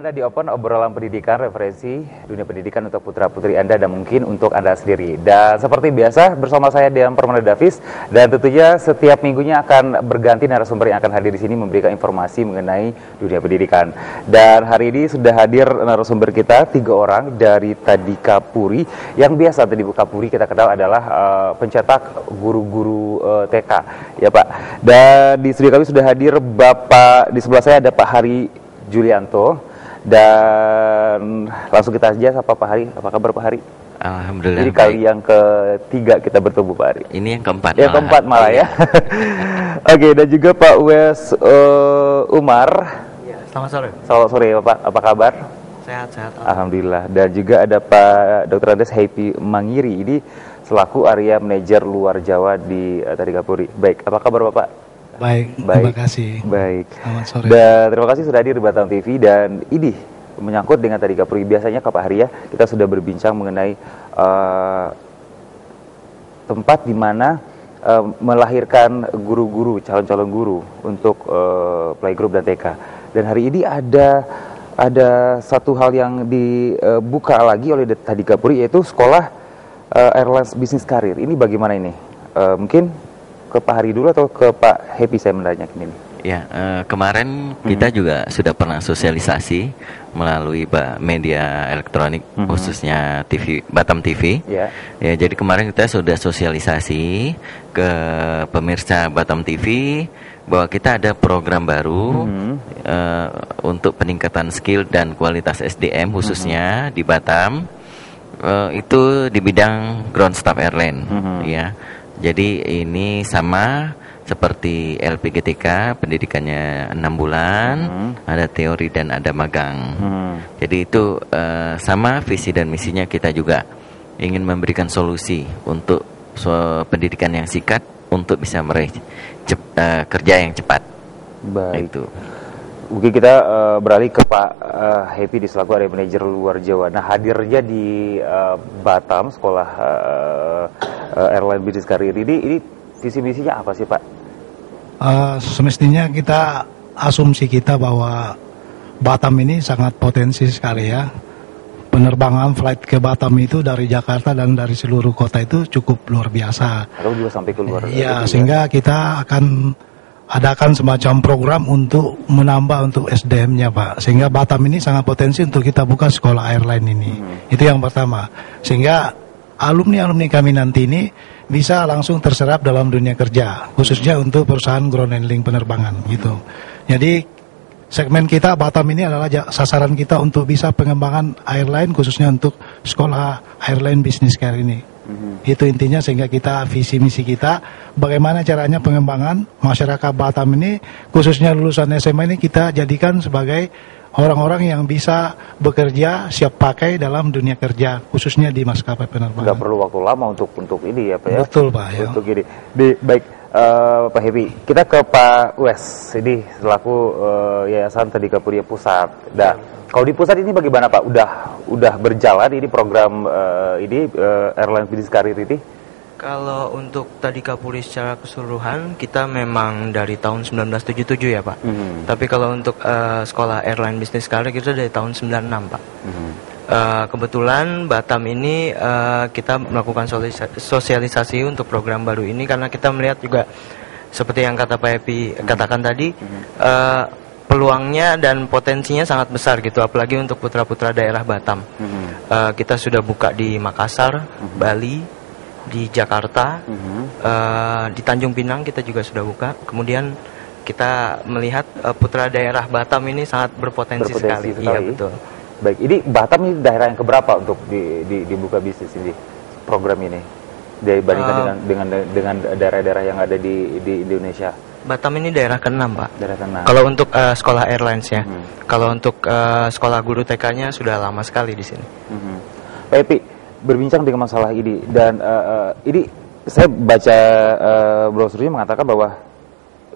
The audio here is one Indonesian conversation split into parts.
Anda di Open, obrolan pendidikan, referensi dunia pendidikan untuk putra-putri Anda dan mungkin untuk Anda sendiri. Dan seperti biasa bersama saya Dian Permana Davis, dan tentunya setiap minggunya akan berganti narasumber yang akan hadir di sini memberikan informasi mengenai dunia pendidikan. Dan hari ini sudah hadir narasumber kita 3 orang dari Tadika Puri, yang biasa Tadika Puri kita kenal adalah pencetak guru-guru TK, ya Pak. Dan di studio kami sudah hadir Bapak, di sebelah saya ada Pak Hari Julianto. Dan langsung kita aja sapa Pak Hari. Apa kabar Pak Hari? Alhamdulillah. Jadi kali yang ketiga kita bertemu Pak Hari. Ini yang keempat. Yang keempat malah ya. Oke, dan juga Pak Wes Umar. Ya, selamat sore. Selamat sore Bapak. Apa kabar? Sehat. Alhamdulillah. Dan juga ada Pak Dr. Andes Happy Mangiri. Ini selaku area manajer luar Jawa di Tadika Puri. Baik, apa kabar Bapak? Baik, terima kasih. Baik. Selamat sore. Dan terima kasih sudah hadir di Batam TV. Dan ini menyangkut dengan Tadika Puri. Biasanya Pak Hari ya, kita sudah berbincang mengenai tempat di mana melahirkan guru-guru, calon-calon guru untuk playgroup dan TK. Dan hari ini ada satu hal yang dibuka lagi oleh Tadika Puri, yaitu sekolah Airlines Business Career. Ini bagaimana ini? Mungkin ke Pak Hari dulu atau ke Pak Happy saya menanyakan ini? Ya, kemarin kita juga sudah pernah sosialisasi melalui media elektronik, khususnya TV Batam TV. Ya, jadi kemarin kita sudah sosialisasi ke pemirsa Batam TV bahwa kita ada program baru untuk peningkatan skill dan kualitas SDM khususnya di Batam. Itu di bidang ground staff airline, ya. Jadi ini sama seperti LPGTK, pendidikannya 6 bulan, ada teori dan ada magang. Jadi itu sama visi dan misinya, kita juga ingin memberikan solusi untuk pendidikan yang singkat untuk bisa meraih kerja yang cepat. Baik. Itu. Mungkin kita beralih ke Pak Happy di selaku area manajer luar Jawa. Nah, hadirnya di Batam sekolah Airline Business Career ini visi misinya apa sih Pak? Semestinya asumsi kita bahwa Batam ini sangat potensi sekali ya. Penerbangan flight ke Batam itu dari Jakarta dan dari seluruh kota itu cukup luar biasa. Atau juga sampai keluar. Iya, sehingga kita akan adakan semacam program untuk menambah untuk SDM-nya Pak. Sehingga Batam ini sangat potensi untuk kita buka sekolah airline ini. Itu yang pertama. Sehingga alumni kami nanti ini bisa langsung terserap dalam dunia kerja, khususnya untuk perusahaan ground handling penerbangan gitu. Jadi segmen kita Batam ini adalah sasaran kita untuk bisa pengembangan airline, khususnya untuk sekolah airline business care ini. Itu intinya, sehingga kita visi misi kita bagaimana caranya pengembangan masyarakat Batam ini, khususnya lulusan SMA ini kita jadikan sebagai orang-orang yang bisa bekerja siap pakai dalam dunia kerja, khususnya di maskapai penerbangan. Nggak perlu waktu lama untuk ini ya Pak ya? Betul Pak ya. Untuk ini. Baik Pak Happy, kita ke Pak Wes ini selaku Yayasan Tadika Puri Pusat. Nah, kalau di pusat ini bagaimana Pak? Udah berjalan ini program Airline Business Career ini? Kalau untuk Tadika Puri secara keseluruhan kita memang dari tahun 1977 ya Pak. Tapi kalau untuk sekolah Airline Business Career kita dari tahun 96 Pak. Kebetulan Batam ini kita melakukan sosialisasi untuk program baru ini karena kita melihat juga seperti yang kata Pak Happy katakan tadi, peluangnya dan potensinya sangat besar gitu, apalagi untuk putra-putra daerah Batam. Kita sudah buka di Makassar, Bali, di Jakarta, di Tanjung Pinang kita juga sudah buka. Kemudian kita melihat putra daerah Batam ini sangat berpotensi sekali. Iya betul. Baik, ini Batam ini daerah yang keberapa untuk dibuka bisnis ini, program ini, dibandingkan dengan daerah-daerah yang ada di Indonesia? Batam ini daerah ke-6 Pak. Daerah ke-6. Kalau untuk sekolah airlines ya. Kalau untuk sekolah guru TK-nya sudah lama sekali di sini. Pak Epi, berbincang dengan masalah ini, dan ini saya baca brosurnya mengatakan bahwa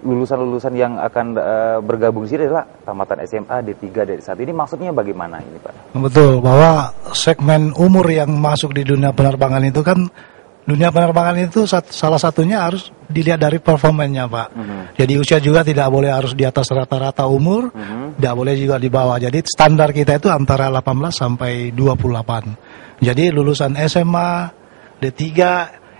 lulusan-lulusan yang akan bergabung di sini adalah tamatan SMA, D3, D1. Ini maksudnya bagaimana ini Pak? Betul, bahwa segmen umur yang masuk di dunia penerbangan itu kan dunia penerbangan itu salah satunya harus dilihat dari performanya, Pak. Jadi usia juga tidak boleh harus di atas rata-rata umur, tidak boleh juga di bawah. Jadi standar kita itu antara 18 sampai 28. Jadi lulusan SMA, D3,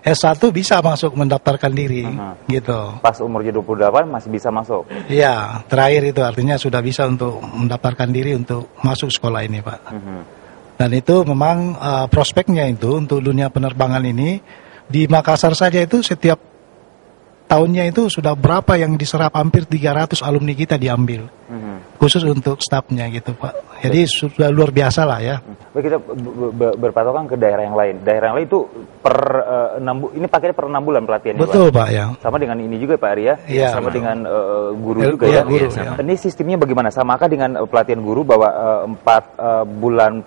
S1 bisa masuk mendaftarkan diri, gitu. Pas umurnya 28 masih bisa masuk? Iya, terakhir itu artinya sudah bisa untuk mendaftarkan diri untuk masuk sekolah ini, Pak. Dan itu memang prospeknya itu untuk dunia penerbangan ini di Makassar saja itu setiap tahunnya itu sudah berapa yang diserap, hampir 300 alumni kita diambil khusus untuk stafnya gitu, Pak. Jadi sudah luar biasa lah ya. Kita berpatokan ke daerah yang lain. Daerah yang lain itu per 6 ini pakainya per 6 bulan pelatihan. Betul, Pak, ya. Sama dengan ini juga Pak Arya, sama dengan guru juga ya. Guru, ya. Ini sistemnya bagaimana? Samakah dengan pelatihan guru bahwa 4 bulan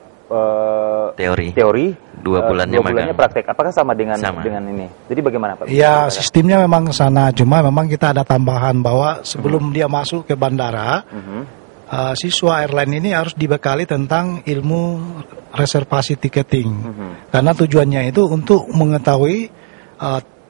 teori 2 bulannya praktek? Apakah sama dengan ini? Jadi bagaimana Pak? Ya, sistemnya memang sana, cuma memang kita ada tambahan bahwa sebelum dia masuk ke bandara, siswa airline ini harus dibekali tentang ilmu reservasi tiketing. Karena tujuannya itu untuk mengetahui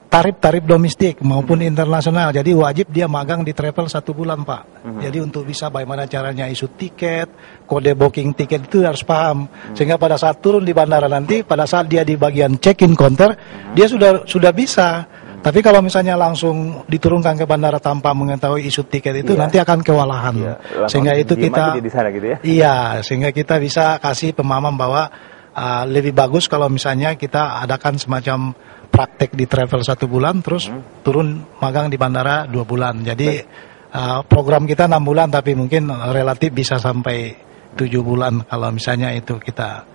tarif-tarif domestik maupun internasional. Jadi wajib dia magang di travel 1 bulan, Pak. Jadi untuk bisa bagaimana caranya isu tiket, kode booking tiket itu harus paham. Sehingga pada saat turun di bandara nanti, pada saat dia di bagian check-in counter, dia sudah bisa. Tapi kalau misalnya langsung diturunkan ke bandara tanpa mengetahui isu tiket itu, nanti akan kewalahan. Sehingga itu kita di sana gitu ya? Iya, sehingga kita bisa kasih pemahaman bahwa lebih bagus kalau misalnya kita adakan semacam praktek di travel 1 bulan, terus turun magang di bandara 2 bulan. Jadi program kita 6 bulan, tapi mungkin relatif bisa sampai 7 bulan kalau misalnya itu kita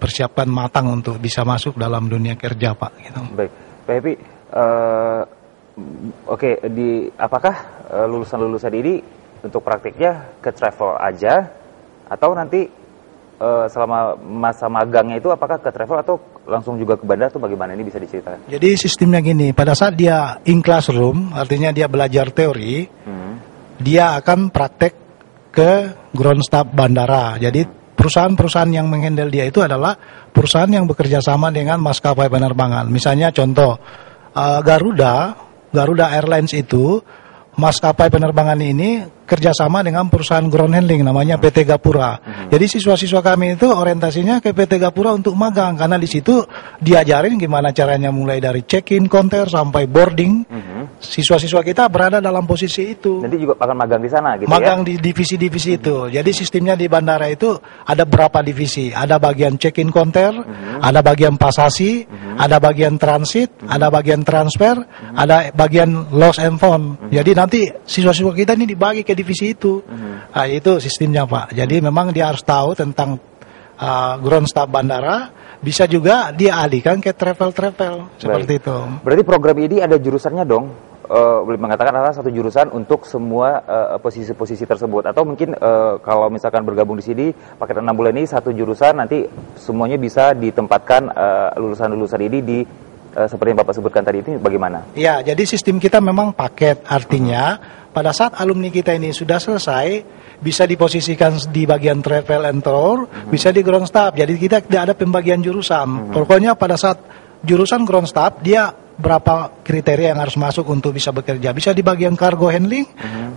persiapkan matang untuk bisa masuk dalam dunia kerja, Pak. Gitu. Baik, Pak Happy, apakah lulusan-lulusan ini untuk praktiknya ke travel aja, atau nanti selama masa magangnya itu apakah ke travel atau langsung juga ke bandara, atau bagaimana, ini bisa diceritakan? Jadi sistemnya gini, pada saat dia in classroom, artinya dia belajar teori, dia akan praktek ke ground staff bandara. Jadi perusahaan-perusahaan yang menghandle dia itu adalah perusahaan yang bekerja sama dengan maskapai penerbangan. Misalnya contoh, Garuda Airlines itu, maskapai penerbangan ini kerjasama dengan perusahaan ground handling namanya PT Gapura. Jadi siswa-siswa kami itu orientasinya ke PT Gapura untuk magang, karena di situ diajarin gimana caranya mulai dari check-in counter sampai boarding. Siswa-siswa kita berada dalam posisi itu. Nanti juga akan magang di sana gitu magang ya? Di divisi-divisi itu. Jadi sistemnya di bandara itu ada berapa divisi. Ada bagian check-in counter, ada bagian pasasi, ada bagian transit, ada bagian transfer, ada bagian lost and found. Jadi nanti siswa-siswa kita ini dibagi ke divisi itu. Nah, itu sistemnya, Pak. Jadi memang dia harus tahu tentang ground staff bandara, bisa juga dia alihkan ke travel-travel seperti itu. Berarti program ini ada jurusannya dong? Boleh mengatakan adalah satu jurusan untuk semua posisi-posisi tersebut, atau mungkin kalau misalkan bergabung di sini paket 6 bulan ini satu jurusan, nanti semuanya bisa ditempatkan lulusan-lulusan ini di seperti yang Bapak sebutkan tadi, itu bagaimana? Ya, jadi sistem kita memang paket, artinya pada saat alumni kita ini sudah selesai, bisa diposisikan di bagian travel and tour, bisa di ground staff. Jadi kita tidak ada pembagian jurusan. Pokoknya pada saat jurusan ground staff, dia berapa kriteria yang harus masuk untuk bisa bekerja. Bisa di bagian cargo handling,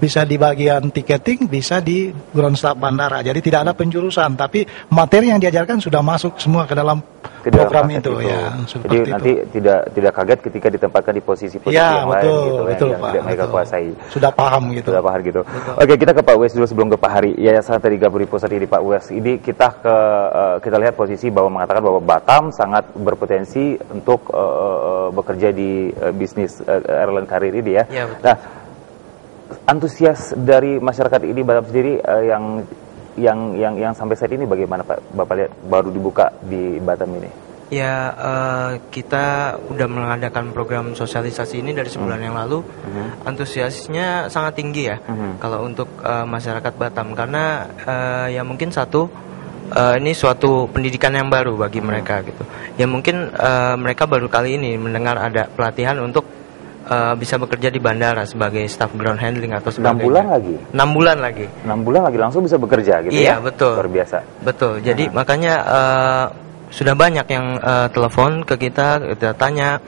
bisa di bagian ticketing, bisa di ground staff bandara. Jadi tidak ada penjurusan, tapi materi yang diajarkan sudah masuk semua ke dalam program itu. Ya, jadi nanti tidak kaget ketika ditempatkan di posisi-posisi yang lain gitu, betul, yang Pak, tidak mereka kuasai. Sudah paham gitu. Sudah paham gitu. Oke, kita ke Pak Wes dulu sebelum ke Pak Hari. Yayasan Tari Gapuri Pusat ini, Pak Wes. Ini kita lihat posisi bahwa mengatakan bahwa Batam sangat berpotensi untuk bekerja di bisnis airline karir ini ya. Nah, antusias dari masyarakat ini Batam sendiri yang sampai saat ini bagaimana Pak? Bapak lihat baru dibuka di Batam ini. Ya, kita udah mengadakan program sosialisasi ini dari sebulan yang lalu. Antusiasnya sangat tinggi ya kalau untuk masyarakat Batam, karena ya mungkin ini suatu pendidikan yang baru bagi mereka gitu. Ya mungkin mereka baru kali ini mendengar ada pelatihan untuk bisa bekerja di bandara sebagai staff ground handling atau sebagainya. 6 bulan lagi? 6 bulan lagi. 6 bulan lagi langsung bisa bekerja gitu ya? Iya, betul. Luar biasa. Betul, jadi makanya sudah banyak yang telepon ke kita tanya,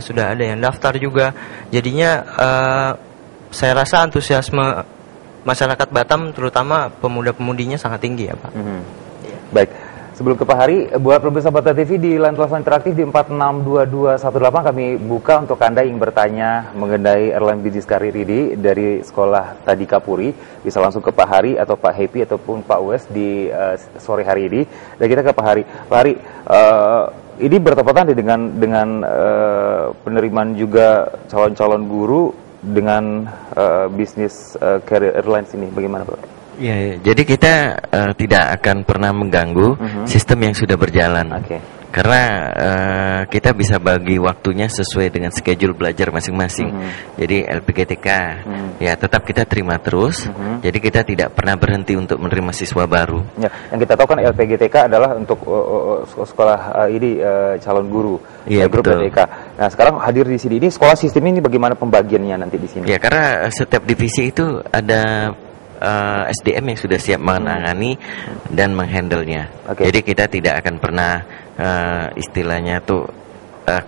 sudah ada yang daftar juga. Jadinya saya rasa antusiasme masyarakat Batam, terutama pemuda-pemudinya sangat tinggi ya Pak. Baik. Sebelum ke Pak Hari, buat pemirsa Batam TV di line telepon interaktif di 462218 kami buka untuk Anda yang bertanya mengenai Airline Business Career ini dari Sekolah Tadika Puri. Bisa langsung ke Pak Hari atau Pak Happy ataupun Pak Wes di sore hari ini. Dan kita ke Pak Hari. Pak Hari, ini bertepatan dengan penerimaan juga calon-calon guru dengan bisnis career airlines ini. Bagaimana Pak? Ya, jadi kita tidak akan pernah mengganggu sistem yang sudah berjalan. Karena kita bisa bagi waktunya sesuai dengan schedule belajar masing-masing. Jadi LPGTK ya tetap kita terima terus. Jadi kita tidak pernah berhenti untuk menerima siswa baru. Ya, yang kita tahu kan LPGTK adalah untuk sekolah ini calon guru, grup LPGTK. Nah, sekarang hadir di sini ini sekolah sistem ini bagaimana pembagiannya nanti di sini? Ya, karena setiap divisi itu ada SDM yang sudah siap menangani dan menghandle-nya. Jadi kita tidak akan pernah istilahnya tuh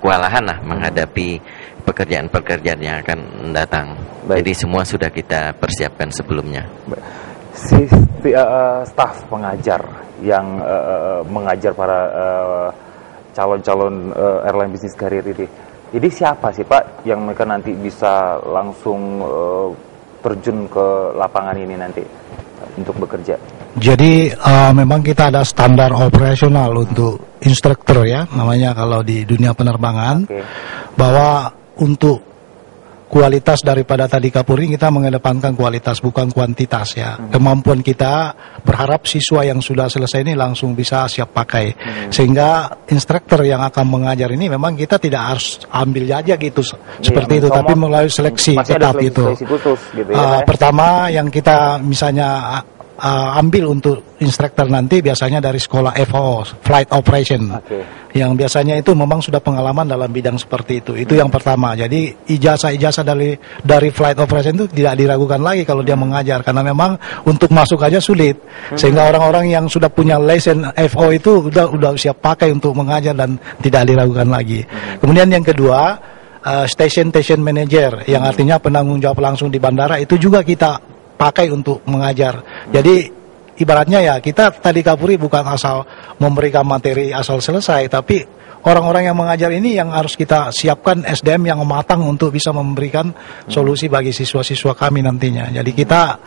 kewalahan lah menghadapi pekerjaan-pekerjaan yang akan datang. Jadi semua sudah kita persiapkan sebelumnya. Staf pengajar yang mengajar para calon-calon airline business career ini siapa sih Pak yang mereka nanti bisa langsung terjun ke lapangan ini nanti untuk bekerja? Jadi memang kita ada standar operasional untuk instruktur ya, namanya kalau di dunia penerbangan, bahwa untuk kualitas daripada Tadika Puri kita mengedepankan kualitas bukan kuantitas ya. Kemampuan kita berharap siswa yang sudah selesai ini langsung bisa siap pakai. Sehingga instruktur yang akan mengajar ini memang kita tidak harus ambil aja gitu seperti itu, tapi melalui seleksi ketat itu. Gitu ya, pertama yang kita misalnya ambil untuk instruktur nanti biasanya dari sekolah FOO, Flight Operation, yang biasanya itu memang sudah pengalaman dalam bidang seperti itu. Itu yang pertama. Jadi ijazah dari Flight Operation itu tidak diragukan lagi kalau dia mengajar, karena memang untuk masuk aja sulit. Sehingga orang-orang yang sudah punya lisensi FO itu udah siap pakai untuk mengajar dan tidak diragukan lagi. Kemudian yang kedua, station manager, yang artinya penanggung jawab langsung di bandara, itu juga kita pakai untuk mengajar. Jadi ibaratnya ya kita Tadika Puri bukan asal memberikan materi asal selesai, tapi orang-orang yang mengajar ini yang harus kita siapkan SDM yang matang untuk bisa memberikan solusi bagi siswa-siswa kami nantinya. Jadi kita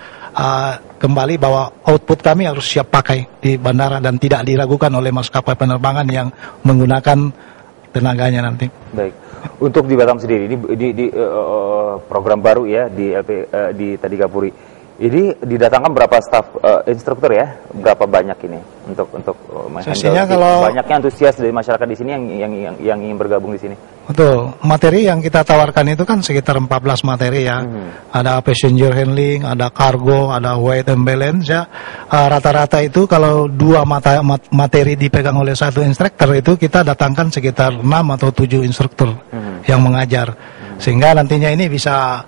kembali bahwa output kami harus siap pakai di bandara dan tidak diragukan oleh maskapai penerbangan yang menggunakan tenaganya nanti. Baik. Untuk di Batam sendiri ini di program baru ya di Tadika Puri. Ini didatangkan berapa staf instruktur ya? Berapa banyak ini untuk kalau banyaknya antusias dari masyarakat di sini yang ingin bergabung di sini? Betul. Materi yang kita tawarkan itu kan sekitar 14 materi ya. Ada passenger handling, ada cargo, ada weight and balance ya. Rata-rata itu kalau 2 materi dipegang oleh satu instruktur itu kita datangkan sekitar 6 atau 7 instruktur yang mengajar. Sehingga nantinya ini bisa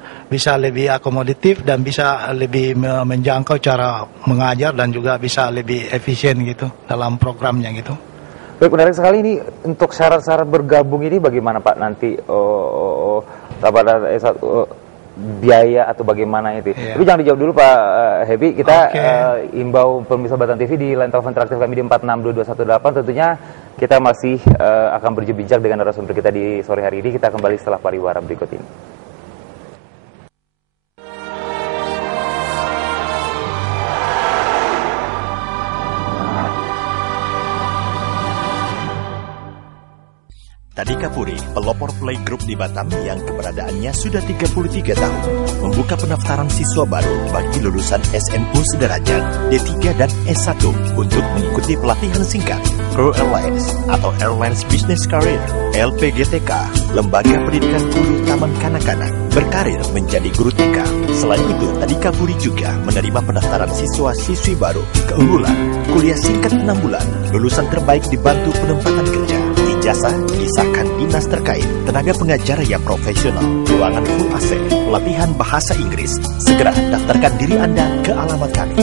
lebih akomodatif dan bisa lebih menjangkau cara mengajar dan juga bisa lebih efisien gitu dalam programnya gitu. Baik, menarik sekali ini. Untuk syarat-syarat bergabung ini bagaimana Pak nanti? Biaya atau bagaimana itu? Tapi jangan dijawab dulu Pak Happy. Kita imbau pemirsa Batam TV di line telepon interaktif kami di 462218. Tentunya kita masih akan berbincang dengan narasumber kita di sore hari ini. Kita kembali setelah pariwara berikut ini. Tadika Puri, pelopor playgroup di Batam yang keberadaannya sudah 33 tahun, membuka pendaftaran siswa baru bagi lulusan SMU sederajat, D3 dan S1 untuk mengikuti pelatihan singkat Crew Airlines atau Airlines Business Career, LPGTK, Lembaga Pendidikan Guru Taman Kanak-Kanak, berkarir menjadi guru TK. Selain itu, Tadika Puri juga menerima pendaftaran siswa-siswi baru keunggulan, kuliah singkat 6 bulan, lulusan terbaik dibantu penempatan kerja, ijazah disahkan dinas terkait, tenaga pengajar yang profesional, ruangan full AC, pelatihan bahasa Inggris. Segera daftarkan diri Anda ke alamat kami.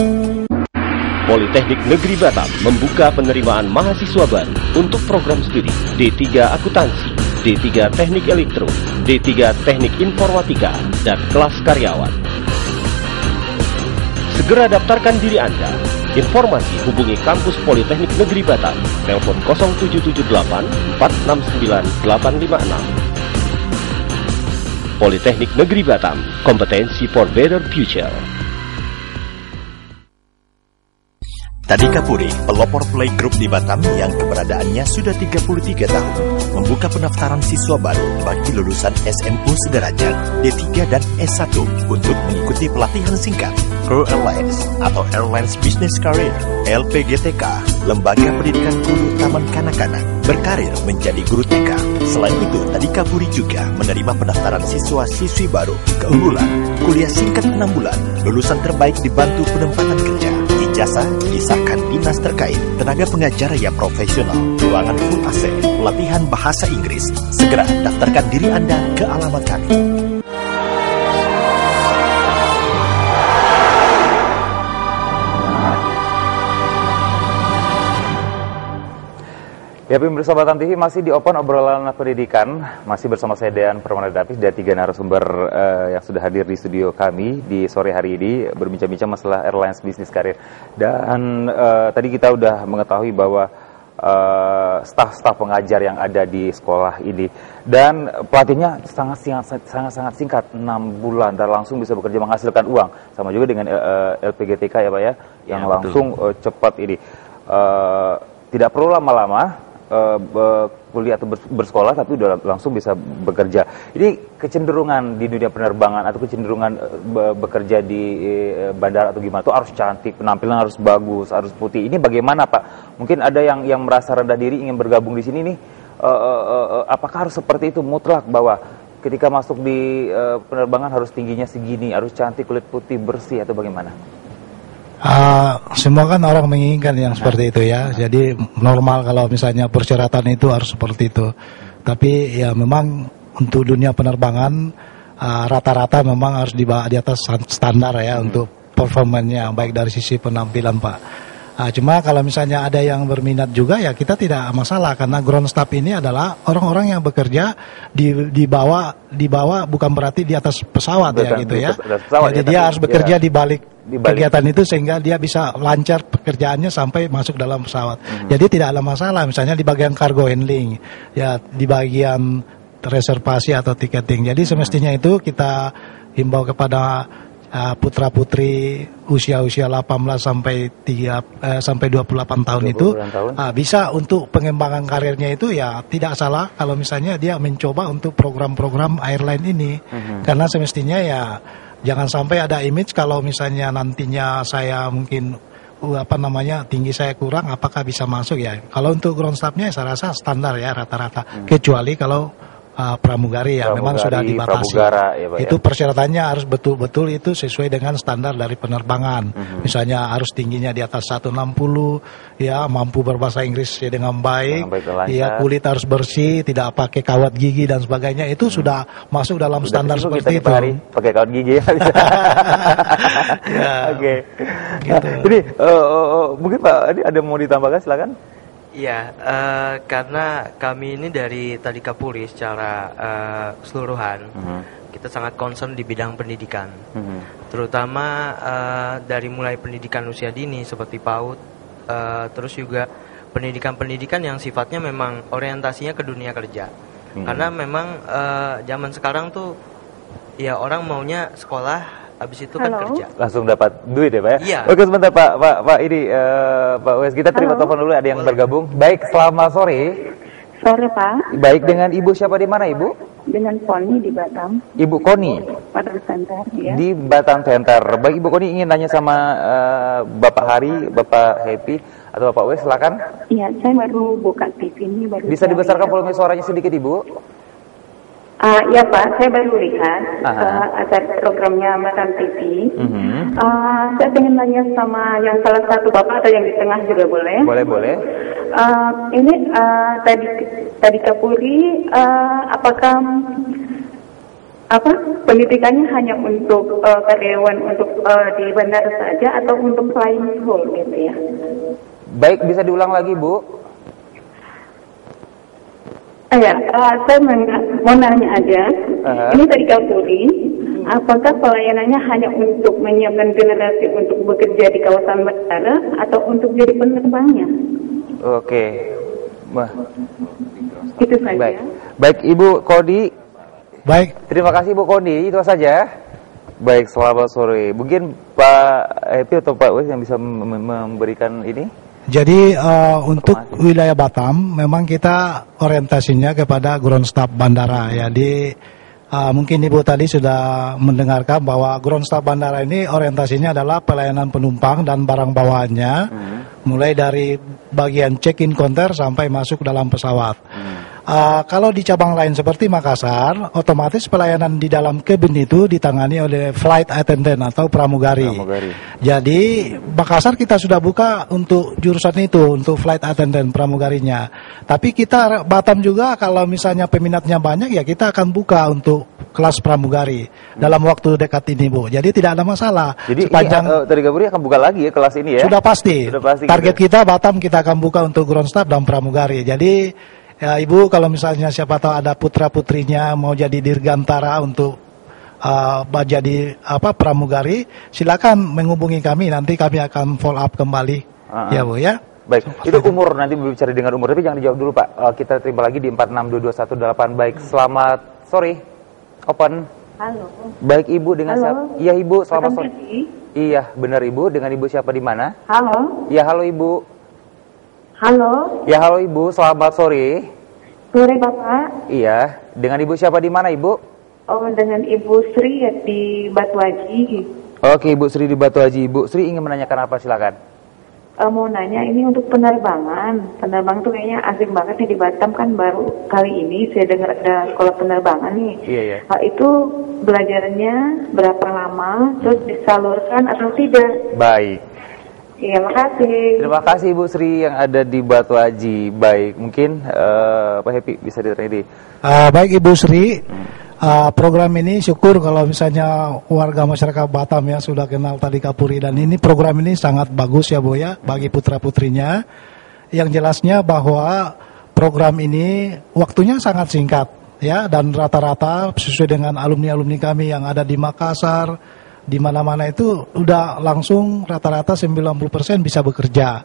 Politeknik Negeri Batam membuka penerimaan mahasiswa baru untuk program studi D3 Akuntansi, D3 Teknik Elektro, D3 Teknik Informatika, dan kelas karyawan. Segera daftarkan diri Anda. Informasi hubungi Kampus Politeknik Negeri Batam. Telepon 0778 469 856. Politeknik Negeri Batam, kompetensi for better future. Tadika Puri, pelopor playgroup di Batam yang keberadaannya sudah 33 tahun, membuka pendaftaran siswa baru bagi lulusan SMU sederajat, D3 dan S1 untuk mengikuti pelatihan singkat Crew Airlines atau Airlines Business Career, LPGTK, Lembaga Pendidikan Guru Taman Kanak-Kanak, berkarir menjadi guru TK. Selain itu, Tadika Puri juga menerima pendaftaran siswa-siswi baru keunggulan, kuliah singkat 6 bulan, lulusan terbaik dibantu penempatan kerja, ijazah disahkan dinas terkait, tenaga pengajar yang profesional, ruangan full AC, pelatihan bahasa Inggris. Segera daftarkan diri Anda ke alamat kami. Ya, pemirsa Batam TV masih di Open Obrolan Pendidikan, masih bersama saya Dean Permana Davis dan 3 narasumber yang sudah hadir di studio kami di sore hari ini berbincang-bincang masalah Airlines Business Career. Dan tadi kita udah mengetahui bahwa staf-staf pengajar yang ada di sekolah ini dan pelatihnya sangat singkat, 6 bulan dan langsung bisa bekerja menghasilkan uang. Sama juga dengan LPGTK ya Pak ya, yang ya, langsung cepat ini. Tidak perlu lama-lama kuliah atau bersekolah, tapi udah langsung bisa bekerja. Ini kecenderungan di dunia penerbangan atau kecenderungan bekerja di bandara atau gimana, itu harus cantik, penampilan harus bagus, harus putih. Ini bagaimana Pak? Mungkin ada yang merasa rendah diri ingin bergabung di sini nih. Apakah harus seperti itu mutlak bahwa ketika masuk di penerbangan harus tingginya segini, harus cantik, kulit putih, bersih atau bagaimana? Semua kan orang menginginkan yang seperti itu ya. Jadi normal kalau misalnya persyaratan itu harus seperti itu. Tapi ya memang untuk dunia penerbangan rata-rata memang harus di atas standar ya untuk performanya, baik dari sisi penampilan Pak. Cuma kalau misalnya ada yang berminat juga ya kita tidak masalah, karena ground staff ini adalah orang-orang yang bekerja di bawah bukan berarti di atas pesawat ya gitu ya. Jadi dia harus bekerja di balik kegiatan itu sehingga dia bisa lancar pekerjaannya sampai masuk dalam pesawat. Jadi tidak ada masalah misalnya di bagian cargo handling, ya di bagian reservasi atau tiketing. Jadi semestinya itu kita himbau kepada putra-putri usia 18 sampai 28 tahun itu bisa untuk pengembangan karirnya itu ya tidak salah kalau misalnya dia mencoba untuk program-program airline ini. Karena semestinya ya jangan sampai ada image kalau misalnya nantinya saya mungkin tinggi saya kurang, apakah bisa masuk ya. Kalau untuk ground staff-nya saya rasa standar ya rata-rata. Kecuali kalau pramugari ya memang sudah dibatasi. Ya, Pak, itu persyaratannya harus betul-betul itu sesuai dengan standar dari penerbangan. Misalnya harus tingginya di atas 160, ya mampu berbahasa Inggris ya dengan baik, ya kulit harus bersih, tidak pakai kawat gigi dan sebagainya. Itu sudah masuk dalam standar seperti itu. Hari pakai kawat gigi ya. Oke. Gitu. Jadi mungkin Pak ada mau ditambahkan silakan. Iya, karena kami ini dari Tadika Puri secara keseluruhan kita sangat concern di bidang pendidikan, terutama dari mulai pendidikan usia dini seperti PAUD, terus juga pendidikan yang sifatnya memang orientasinya ke dunia kerja, karena memang zaman sekarang tuh ya orang maunya sekolah habis itu kan kerja. Langsung dapat duit ya Pak ya? Iya. Oke sebentar Pak ini Pak Wes, kita terima telepon dulu, ada yang bergabung. Baik, selamat sore. Sore Pak. Baik, dengan Ibu siapa di mana Ibu? Dengan Koni di Batam. Ibu Koni? Batam Center ya. Di Batam Center. Baik Ibu Koni ingin nanya sama Bapak Hari, Bapak Happy atau Bapak Wes, silakan. Iya, saya baru buka TV ini. Bisa dibesarkan volume suaranya sedikit Ibu? Ya Pak, saya baru lihat acara programnya Batam TV. Saya ingin nanya sama yang salah satu Bapak atau yang di tengah juga boleh? Boleh. Ini Tadika Puri, apakah pendidikannya hanya untuk karyawan untuk di bandara saja atau untuk flying school gitu ya? Baik, bisa diulang lagi, Bu? Ya, saya mau nanya aja. Ini dari Kapolri, apakah pelayanannya hanya untuk menyiapkan generasi untuk bekerja di kawasan bandara atau untuk jadi penerbangnya? Oke. Itu saja. Baik, Ibu Kodi. Baik. Terima kasih Bu Kodi, itu saja. Baik, selamat sore. Mungkin Pak Happy atau Pak Wes yang bisa memberikan ini? Jadi untuk wilayah Batam memang kita orientasinya kepada ground staff bandara ya. Mungkin Ibu tadi sudah mendengarkan bahwa ground staff bandara ini orientasinya adalah pelayanan penumpang dan barang bawaannya, mulai dari bagian check-in counter sampai masuk dalam pesawat. Kalau di cabang lain seperti Makassar, otomatis pelayanan di dalam cabin itu ditangani oleh flight attendant atau pramugari. Jadi Makassar kita sudah buka untuk jurusan itu, untuk flight attendant pramugarinya. Tapi kita Batam juga kalau misalnya peminatnya banyak ya kita akan buka untuk kelas pramugari dalam waktu dekat ini, Bu. Jadi tidak ada masalah. Jadi sepanjang tadi Kapolri akan buka lagi ya kelas ini ya? Sudah pasti. Target gitu. Kita Batam kita akan buka untuk ground staff dan pramugari. Jadi ya Ibu kalau misalnya siapa tahu ada putra-putrinya mau jadi dirgantara untuk jadi pramugari, silakan menghubungi kami, nanti kami akan follow up kembali. Ya Bu ya. Baik, itu umur, nanti berbicara dengan umur, tapi jangan dijawab dulu Pak. Kita terima lagi di 462218. Baik, selamat sore. Open. Halo. Baik Ibu, dengan siapa? Iya Ibu, selamat sore. Iya, benar Ibu, dengan Ibu siapa di mana? Halo. Iya, halo Ibu. Halo. Ya, halo Ibu, selamat sore. Sore Bapak. Iya, dengan Ibu siapa di mana Ibu? Oh, dengan Ibu Sri di Batu Haji. Oke, Ibu Sri di Batu Haji. Ibu Sri ingin menanyakan apa, silakan. Mau nanya ini untuk penerbangan. Penerbang tuh kayaknya asik banget nih di Batam, kan baru kali ini saya dengar ada sekolah penerbangan nih. Iya. Itu belajarnya berapa lama, terus disalurkan atau tidak? Baik. Iya, makasih. Terima kasih Ibu Sri yang ada di Batu Haji. Baik, mungkin Pak Happy bisa ditanya. Baik Ibu Sri. Program ini syukur kalau misalnya warga masyarakat Batam ya sudah kenal tadi Kapolri, dan ini program ini sangat bagus ya Bu ya bagi putra-putrinya. Yang jelasnya bahwa program ini waktunya sangat singkat ya, dan rata-rata sesuai dengan alumni-alumni kami yang ada di Makassar, di mana-mana itu udah langsung rata-rata 90% bisa bekerja.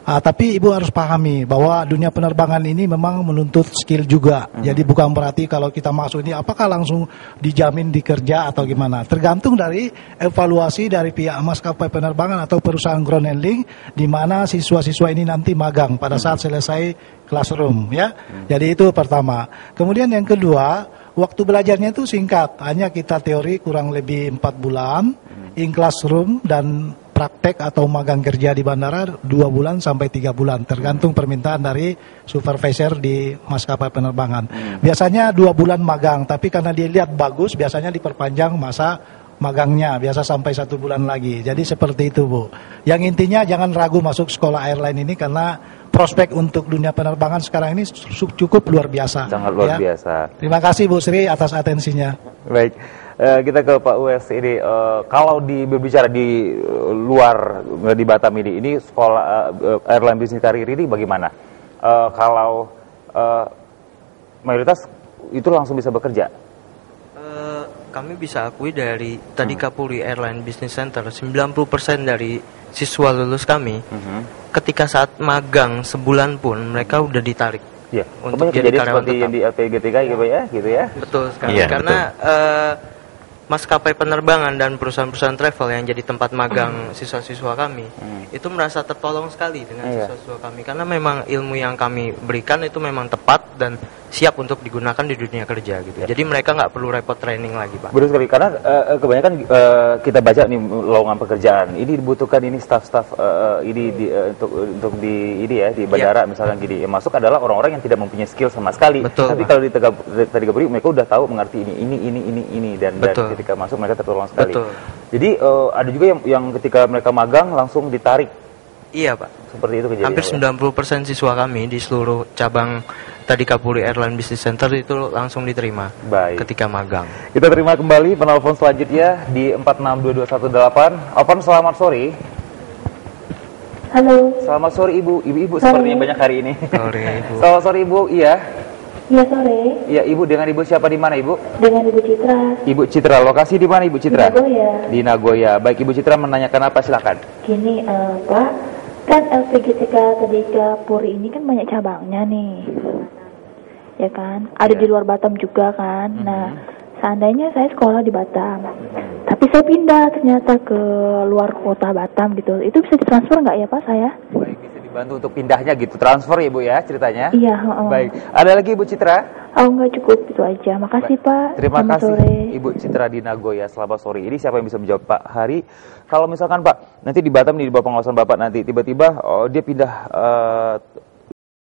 Tapi Ibu harus pahami bahwa dunia penerbangan ini memang menuntut skill juga. Jadi bukan berarti kalau kita masuk ini apakah langsung dijamin dikerja atau gimana. Tergantung dari evaluasi dari pihak maskapai penerbangan atau perusahaan ground handling, di mana siswa-siswa ini nanti magang pada saat selesai classroom ya. Jadi itu pertama. Kemudian yang kedua, waktu belajarnya itu singkat, hanya kita teori kurang lebih 4 bulan, in classroom dan praktek atau magang kerja di bandara 2 bulan sampai 3 bulan, tergantung permintaan dari supervisor di maskapai penerbangan. Biasanya 2 bulan magang, tapi karena dia lihat bagus, biasanya diperpanjang masa magangnya, biasa sampai 1 bulan lagi. Jadi seperti itu Bu. Yang intinya jangan ragu masuk sekolah airline ini karena prospek untuk dunia penerbangan sekarang ini cukup luar biasa. Sangat luar biasa. Terima kasih Bu Sri atas atensinya. Baik, kita ke Pak Uwes ini. Kalau berbicara di luar di Batam ini sekolah airline bisnis karir ini bagaimana? Kalau mayoritas itu langsung bisa bekerja? Kami bisa akui dari tadi Kapolri Airline Business Center, 90% dari siswa lulus kami ketika saat magang sebulan pun mereka udah ditarik untuk jadi karyawan seperti yang di LPGTK gitu ya. Betul sekali, karena maskapai penerbangan dan perusahaan-perusahaan travel yang jadi tempat magang siswa-siswa kami itu merasa tertolong sekali dengan siswa-siswa kami, karena memang ilmu yang kami berikan itu memang tepat dan siap untuk digunakan di dunia kerja gitu. Jadi mereka nggak perlu repot training lagi, Pak. Betul sekali, karena kebanyakan kita baca nih lowongan pekerjaan ini dibutuhkan ini staff-staff untuk di bandara misalkan gini. Yang masuk adalah orang-orang yang tidak mempunyai skill sama sekali. Betul, tapi kalau di tadi Kapolri mereka udah tahu mengerti ini dan ketika masuk mereka tertolong sekali. Betul. Jadi ada juga yang ketika mereka magang langsung ditarik. Iya Pak. Seperti itu kejadiannya. Hampir 90% siswa kami di seluruh cabang tadi Kapolri Airline Business Center itu langsung diterima. Baik. Ketika magang. Kita terima kembali penelpon selanjutnya di 462218. Open, selamat sore. Halo. Selamat sore Ibu. Ibu sepertinya banyak hari ini. Sore Ibu. Selamat sore Ibu. Iya. Iya sore. Iya Ibu, dengan Ibu siapa, di mana Ibu? Dengan Ibu Citra. Ibu Citra, lokasi di mana Ibu Citra? Di Nagoya. Di Nagoya. Baik, Ibu Citra menanyakan apa, silakan. Gini Pak, kan LPGTK Tadika Puri ini kan banyak cabangnya nih. Ya kan? Ada di luar Batam juga kan. Nah, seandainya saya sekolah di Batam, tapi saya pindah ternyata ke luar kota Batam gitu, itu bisa ditransfer nggak ya Pak saya? Baik, bisa dibantu untuk pindahnya gitu, transfer ya Bu ya ceritanya? Iya. Baik, ada lagi Ibu Citra? Oh nggak, cukup itu aja. Makasih Pak. Terima Selamat kasih sore. Ibu Citra di Nagoya. Selamat sore. Ini siapa yang bisa menjawab Pak Hari? Kalau misalkan Pak, nanti di Batam nih, di bawah pengawasan Bapak nanti tiba-tiba dia pindah